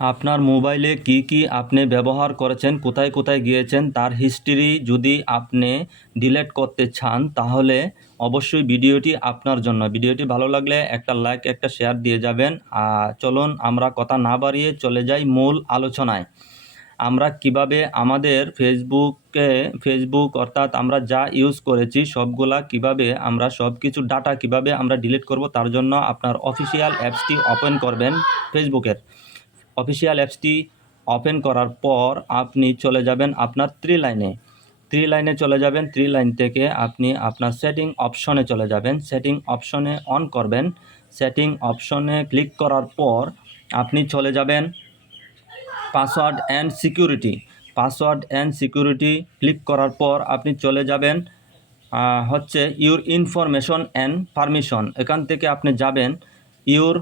আপনার মোবাইলে কি কি আপনি ব্যবহার করেছেন, কোথায় কোথায় গিয়েছেন তার হিস্ট্রি যদি আপনি ডিলিট করতে চান তাহলে অবশ্যই ভিডিওটি আপনার জন্য। ভিডিওটি ভালো লাগলে একটা লাইক একটা শেয়ার দিয়ে যাবেন। চলুন আমরা কথা না বাড়িয়ে চলে যাই মূল আলোচনায়। আমরা কিভাবে আমাদের ফেসবুক অর্থাৎ আমরা যা ইউজ করেছি সবগুলা কিভাবে আমরা সব কিছু ডাটা কিভাবে আমরা ডিলিট করব, তার জন্য আপনার অফিসিয়াল অ্যাপসটি ওপেন করবেন। ফেসবুকের অফিসিয়াল অ্যাপসটি ওপেন করার পর আপনি চলে যাবেন আপনার থ্রি লাইনে চলে যাবেন। থ্রি লাইন থেকে আপনি আপনার সেটিং অপশনে চলে যাবেন। সেটিং অপশনে অন করবেন। সেটিং অপশনে ক্লিক করার পর আপনি চলে যাবেন পাসওয়ার্ড অ্যান্ড সিকিউরিটি ক্লিক করার পর আপনি চলে যাবেন হচ্ছে ইউর ইনফরমেশন অ্যান্ড পারমিশন। এখান থেকে আপনি যাবেন your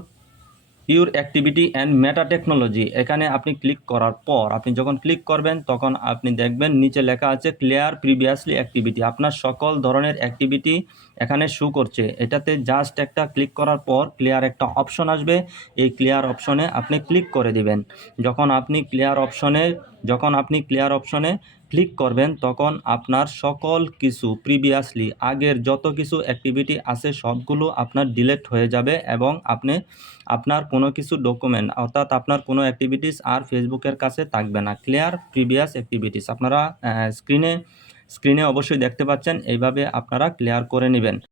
activity and meta technology. এখানে আপনি ক্লিক করার পর আপনি যখন ক্লিক করবেন তখন আপনি দেখবেন নিচে লেখা আছে ক্লিয়ার প্রিভিয়াসলি অ্যাক্টিভিটি। আপনার সকল ধরনের অ্যাক্টিভিটি এখানে শো করছে। এটাতে জাস্ট একটা ক্লিক করার পর ক্লিয়ার একটা অপশন আসবে। এই ক্লিয়ার অপশনে আপনি ক্লিক করে দিবেন। যখন আপনি ক্লিয়ার অপশনে ক্লিক করবেন তখন আপনার সকল কিছু প্রিভিয়াসলি আগের যত কিছু অ্যাক্টিভিটি আছে সবগুলো আপনার ডিলিট হয়ে যাবে এবং আপনার কোনো কিছু ডকুমেন্ট অর্থাৎ আপনার কোনো অ্যাক্টিভিটিস আর ফেসবুকের কাছে থাকবে না। ক্লিয়ার প্রিভিয়াস অ্যাক্টিভিটিস আপনারা স্ক্রিনে অবশ্যই দেখতে পাচ্ছেন। এইভাবে আপনারা ক্লিয়ার করে নেবেন।